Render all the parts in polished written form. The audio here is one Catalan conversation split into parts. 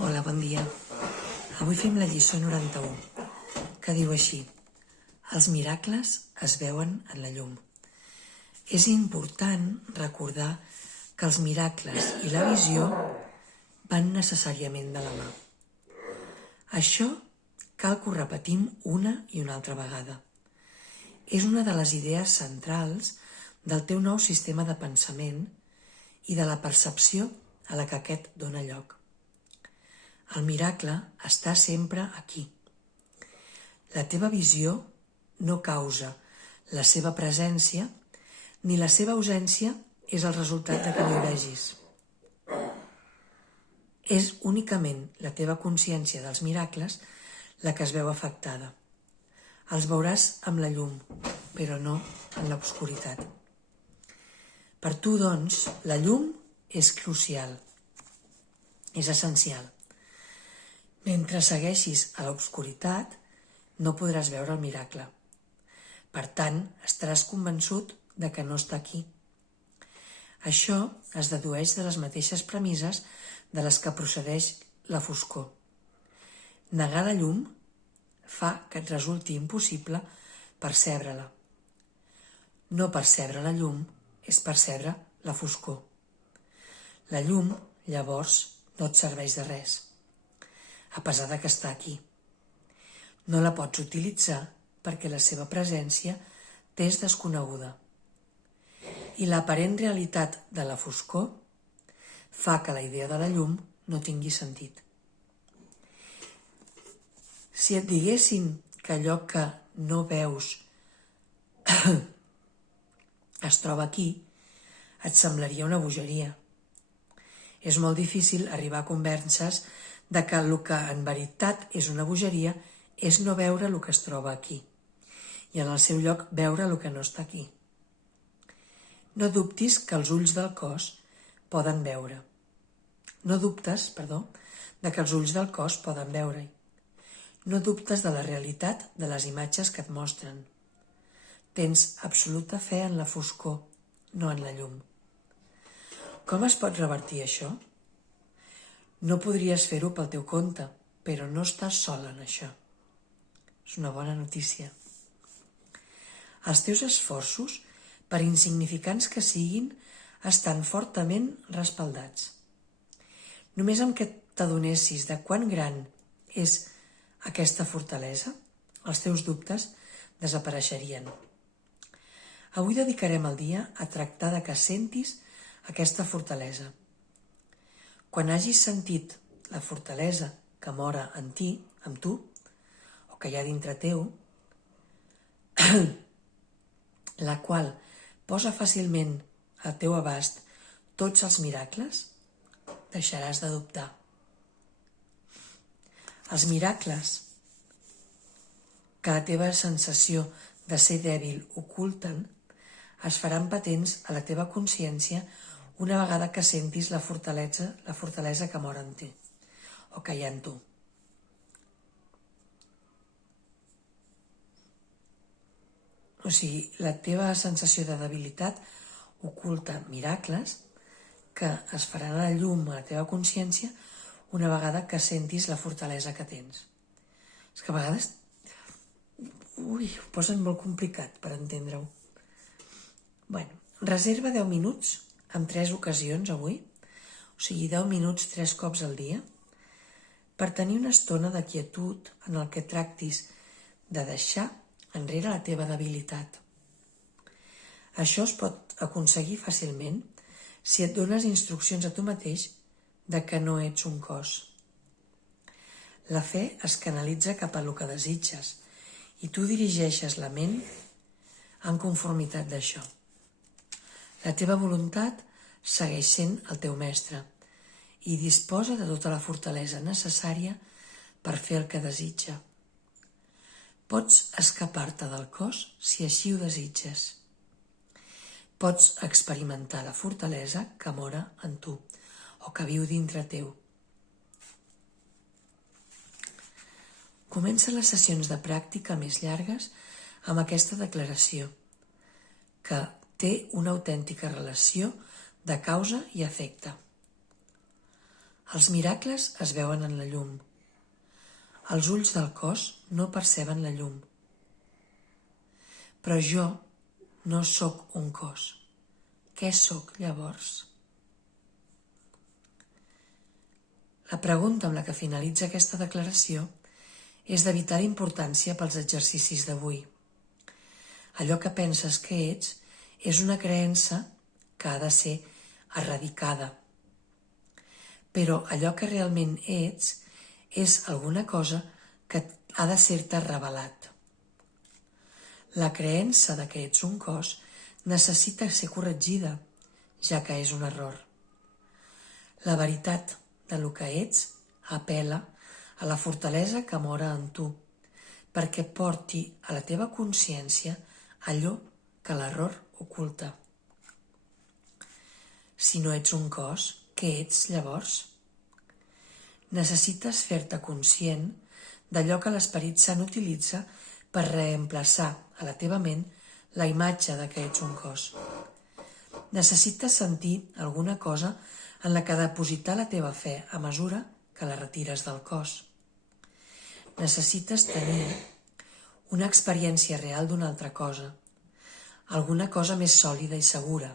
Hola, bon dia. Avui fem la lliçó 91, que diu així: els miracles es veuen en la llum. És important recordar que els miracles i la visió van necessàriament de la mà. Això cal que ho repetim una i una altra vegada. És una de les idees centrals del teu nou sistema de pensament i de la percepció a la que aquest dona lloc. El miracle està sempre aquí. La teva visió no causa la seva presència ni la seva ausència és el resultat de que no hi vegis. És únicament la teva consciència dels miracles la que es veu afectada. Els veuràs amb la llum, però no en l'obscuritat. Per tu, doncs, la llum és crucial, és essencial. Mentre segueixis a l'obscuritat, no podràs veure el miracle. Per tant, estaràs convençut de que no està aquí. Això es dedueix de les mateixes premisses de les que procedeix la foscor. Negar la llum fa que et resulti impossible percebre-la. No percebre la llum és percebre la foscor. La llum, llavors, no et serveix de res, a pesar de que està aquí. No la pots utilitzar perquè la seva presència t'és desconeguda. I l'aparent realitat de la foscor fa que la idea de la llum no tingui sentit. Si et diguessin que allò que no veus es troba aquí, et semblaria una bogeria. És molt difícil arribar a convèncer-se de que el que en veritat és una bogeria és no veure el que es troba aquí i en el seu lloc veure el que no està aquí. No dubtis que els ulls del cos poden veure. No dubtes, de que els ulls del cos poden veure-hi. No dubtes de la realitat de les imatges que et mostren. Tens absoluta fe en la foscor, no en la llum. Com es pot revertir això? No podries fer-ho pel teu compte, però no estàs sol en això. És una bona notícia. Els teus esforços, per insignificants que siguin, estan fortament respaldats. Només amb que t'adonessis de quan gran és aquesta fortalesa, els teus dubtes desapareixerien. Avui dedicarem el dia a tractar de que sentis aquesta fortalesa. Quan hagis sentit la fortalesa que mora en ti, amb tu, o que hi ha dintre teu, la qual posa fàcilment al teu abast tots els miracles, deixaràs de dubtar. Els miracles que la teva sensació de ser dèbil oculten es faran patents a la teva consciència una vegada que sentis la fortalesa que mor en ti o que hi ha en tu. O sigui, la teva sensació de debilitat oculta miracles que es faran a la llum a la teva consciència una vegada que sentis la fortalesa que tens. És que a vegades ho posen molt complicat per entendre-ho. Reserva 10 minuts en 3 ocasions avui, o sigui 10 minuts 3 cops al dia, per tenir una estona de quietud en el que tractis de deixar enrere la teva debilitat. Això es pot aconseguir fàcilment si et dones instruccions a tu mateix de que no ets un cos. La fe es canalitza cap a lo que desitges i tu dirigeixes la ment en conformitat d'això. La teva voluntat segueix sent el teu mestre i disposa de tota la fortalesa necessària per fer el que desitja. Pots escapar-te del cos si així ho desitges. Pots experimentar la fortalesa que mora en tu o que viu dintre teu. Comença les sessions de pràctica més llargues amb aquesta declaració, que té una autèntica relació de causa i efecte. Els miracles es veuen en la llum. Els ulls del cos no perceben la llum. Però jo no sóc un cos. Què sóc llavors? La pregunta amb la que finalitza aquesta declaració és de vital importància pels exercicis d'avui. Allò que penses que ets és una creença que ha de ser erradicada. Però allò que realment ets és alguna cosa que ha de ser-te revelat. La creença de que ets un cos necessita ser corregida, ja que és un error. La veritat de lo que ets apel·la a la fortalesa que mora en tu, perquè porti a la teva consciència allò que l'error oculta. Si no ets un cos, què ets llavors? Necessites fer-te conscient d'allò que l'Esperit Sant utilitza per reemplaçar a la teva ment la imatge de que ets un cos. Necessites sentir alguna cosa en la que depositar la teva fe a mesura que la retires del cos. Necessites tenir una experiència real d'una altra cosa, alguna cosa més sòlida i segura,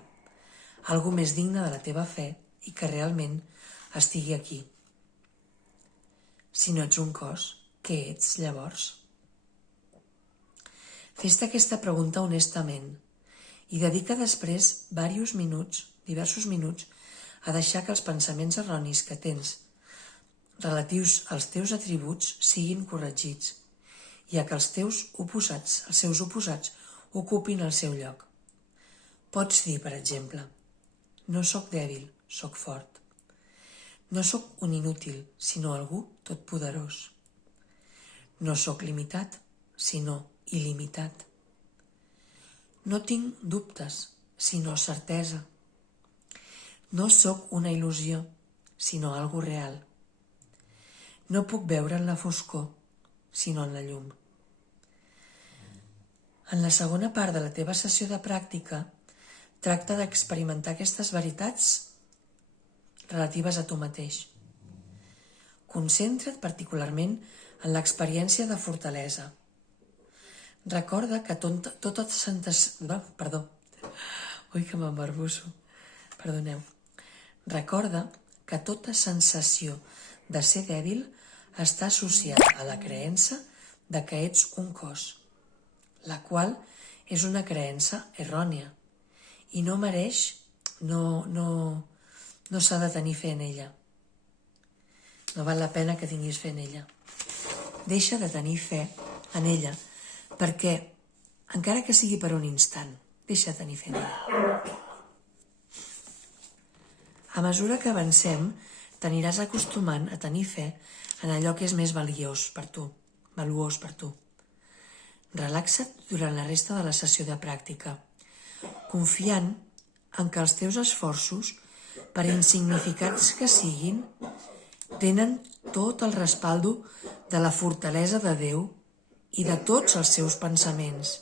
algo més digne de la teva fe i que realment estigui aquí. Si no ets un cos, què ets llavors? Fes-te aquesta pregunta honestament i dedica després diversos minuts, a deixar que els pensaments erronis que tens relatius als teus atributs siguin corregits i a que els seus oposats ocupin el seu lloc. Pots dir, per exemple, no sóc dèbil, sóc fort. No sóc un inútil, sinó algú totpoderós. No sóc limitat, sinó il·limitat. No tinc dubtes, sinó certesa. No sóc una il·lusió, sinó algo real. No puc veure en la foscor, sinó en la llum. En la segona part de la teva sessió de pràctica, tracta d'experimentar aquestes veritats relatives a tu mateix. Concentra't particularment en l'experiència de fortalesa. Recorda que tota sensació... que m'embarbusso. Perdoneu. Recorda que tota sensació de ser dèbil està associada a la creença de que ets un cos, la qual és una creença errònia i no mereix, no s'ha de tenir fe en ella. No val la pena que tinguis fe en ella. Deixa de tenir fe en ella, perquè, encara que sigui per un instant, deixa de tenir fe en ella. A mesura que avancem, t'aniràs acostumant a tenir fe en allò que és més valuós per tu. Relaxa't durant la resta de la sessió de pràctica, confiant en que els teus esforços, per insignificats que siguin, tenen tot el respaldo de la fortalesa de Déu i de tots els seus pensaments.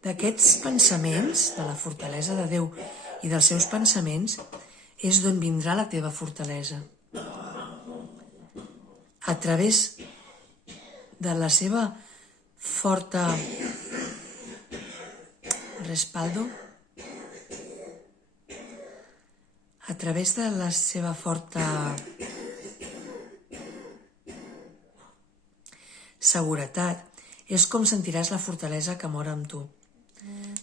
D'aquests pensaments, de la fortalesa de Déu i dels seus pensaments, és d'on vindrà la teva fortalesa. A través de la seva forta respaldo, a través de la seva forta seguretat, és com sentiràs la fortalesa que mora en tu.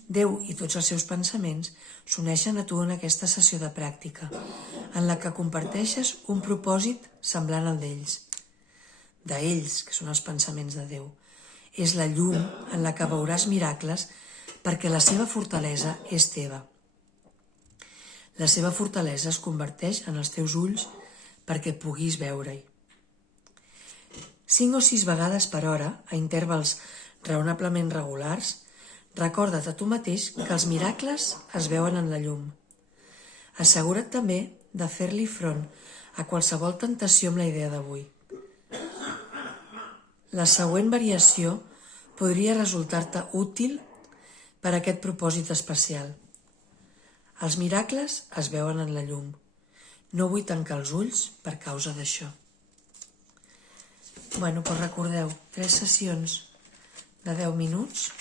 Déu i tots els seus pensaments s'uneixen a tu en aquesta sessió de pràctica, en la que comparteixes un propòsit semblant al d'ells, que són els pensaments de Déu. És la llum en la que veuràs miracles perquè la seva fortalesa és teva. La seva fortalesa es converteix en els teus ulls perquè puguis veure-hi. 5 o 6 vegades per hora, a intervals raonablement regulars, recorda't a tu mateix que els miracles es veuen en la llum. Assegura't també de fer-li front a qualsevol tentació amb la idea d'avui. La següent variació podria resultar-te útil per a aquest propòsit especial. Els miracles es veuen en la llum. No vull tancar els ulls per causa d'això. Bueno, doncs recordeu, 3 sessions de 10 minuts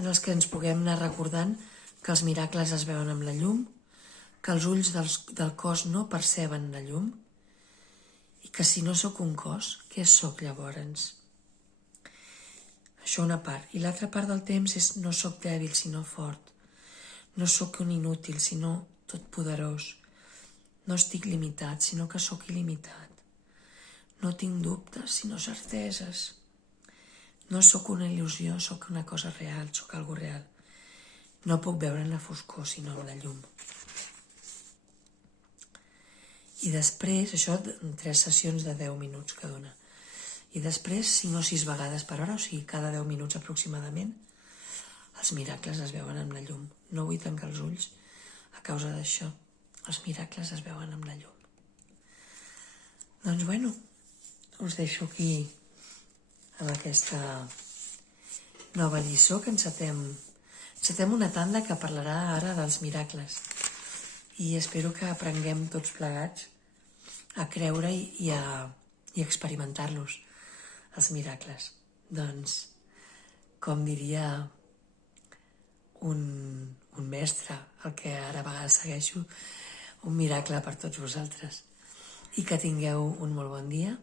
en els que ens puguem anar recordant que els miracles es veuen amb la llum, que els ulls del cos no perceben la llum i que si no sóc un cos, què sóc llavors? Això una part. I l'altra part del temps és no sóc dèbil, sinó fort. No sóc un inútil, sinó totpoderós. No estic limitat, sinó que sóc il·limitat. No tinc dubtes, sinó certeses. No sóc una il·lusió, sóc una cosa real, sóc algo real. No puc veure en la foscor, sinó en la llum. I després, això en 3 sessions de 10 minuts cada una. I després 5 o 6 vegades per hora, o sigui, cada 10 minuts aproximadament, els miracles es veuen amb la llum. No vull tancar els ulls a causa d'això. Els miracles es veuen amb la llum. Doncs bueno, us deixo aquí amb aquesta nova lliçó que encetem una tanda que parlarà ara dels miracles. I espero que aprenguem tots plegats a creure i a experimentar-los, els miracles. Doncs, com diria un mestre, el que ara a vegades segueixo, un miracle per tots vosaltres. I que tingueu un molt bon dia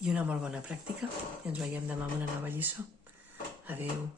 i una molt bona pràctica. I ens veiem demà amb una nova lliçó. Adéu.